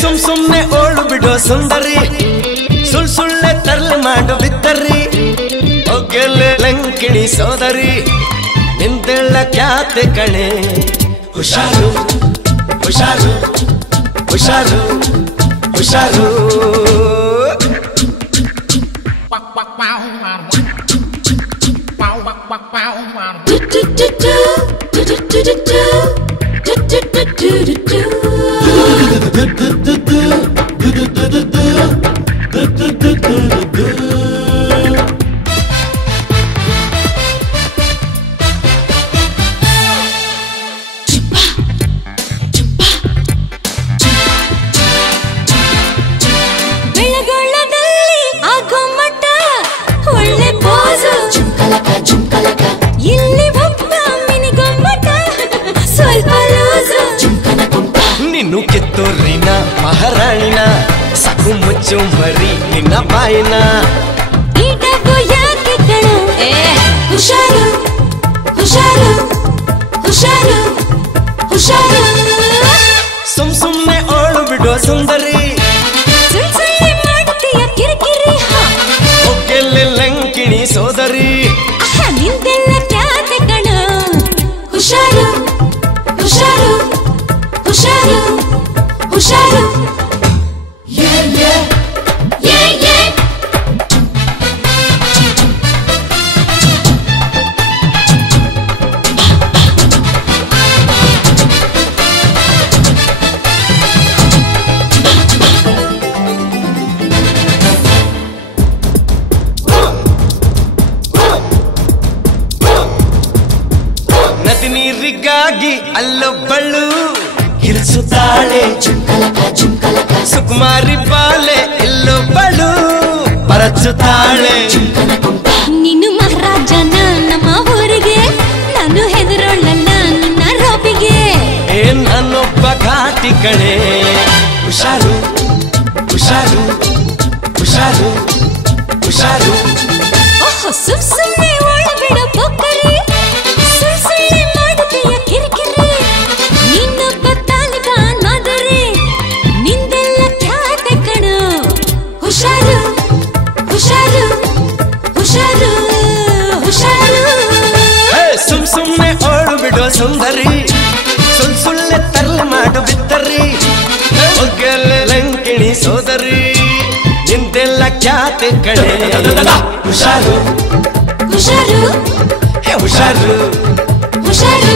ಸುಮ್ ಸುಮ್ನೆ ಓಳು ಬಿಡೋ ಸುಂದರಿ ಸುಳ್ ಸುಳ್ಳೆ ತರ್ಲು ಮಾಡೋ ಬಿತ್ತರಿ ಒಗ್ಗೆಲೆ ಲಂಕಿಣಿ ಸೋದರಿ ನಿಂದೆಳ್ಳ ಖ್ಯಾತೆ ಕಣೆ ಹುಷಾರು ಹುಷಾರು ಹುಷಾರು ಹುಷಾರು ನಿನ್ನು ಕಿತ್ತೂರಿನ ಮಹಾರಾಣಿನ ಸಾಕು ಮುಚ್ಚು ಮರಿ ನಿನ್ನ ಬಾಯಿನ ಹುಷಾರು ಹುಷಾರು ಹುಷಾರು ಹುಷಾರು ಸುಮ್ ಸುಮ್ನೆ ಓಳು ಬಿಡೋ ಸುಂದರಿ ಮಾಡ್ತೀಯ ಕಿರಿಕಿರಿ ಒಗ್ಗೆಲೆ ಲಂಕಿಣಿ ಸೋದರಿ ನಿಂದೆಲ್ಲ ಖ್ಯಾತೆ ಕಣು ಹುಷಾರು ಹುಷಾರು ಹುಷಾರು ಹುಷಾರು ನದಿ ನೀರಿಗಾಗಿ ಅಲ್ಲೊಬ್ಬಳು ಹಿರಿಸುತ್ತಾಳೆ ಸುಕುಮಾರಿ ಬಾಲೆ ಇಲ್ಲೊಬ್ಬಳು ಪರಚುತ್ತಾಳೆ ನೀನು ಮಹಾರಾಜನ ನಮ್ಮ ಊರಿಗೆ ನಾನು ಹೆದರೋಳಲ್ಲ ನನ್ನ ರೋಪಿಗೆ ನಾನೊಬ್ಬ ಘಾಟಿ ಕಣೆ ಹುಷಾರು ಹುಷಾರು ಹುಷಾರು ಹುಷಾರು ಸುಮ್ ಸುಮ್ನೆ ಒಳಬಿಡೋ ಪೊಕ್ಕರಿ ಸುಳ್ ಸುಳ್ಳೆ ಮಾಡುತ್ತೀಯ ಕಿರಿಕಿರಿ ನೀನೊಬ್ಬ ತಾಲಿಬಾನ್ ಮಾದರಿ ನಿಂದೆಲ್ಲ ಖ್ಯಾತೆ ಕಣು ಹುಷಾರು ಹುಷಾರು ಹುಷಾರು ಹುಷಾರು ಸುಮ್ ಸುಮ್ನೆ ಓಡು ಬಿಡೋ ಸುಂದರಿ ಸುಳ್ ಸುಳ್ಳೆ ತರ್ಲು ಮಾಡು ಬಿತ್ತರಿ ಒಗ್ಗೆಲೆ ಲಂಕಿಣಿ ಸೋದರಿ ನಿಂದೆಲ್ಲ ಖ್ಯಾತೆ ಕಣೆ ಹುಷಾರು ಹುಷಾರು ಹುಷಾರು ಹುಷಾರು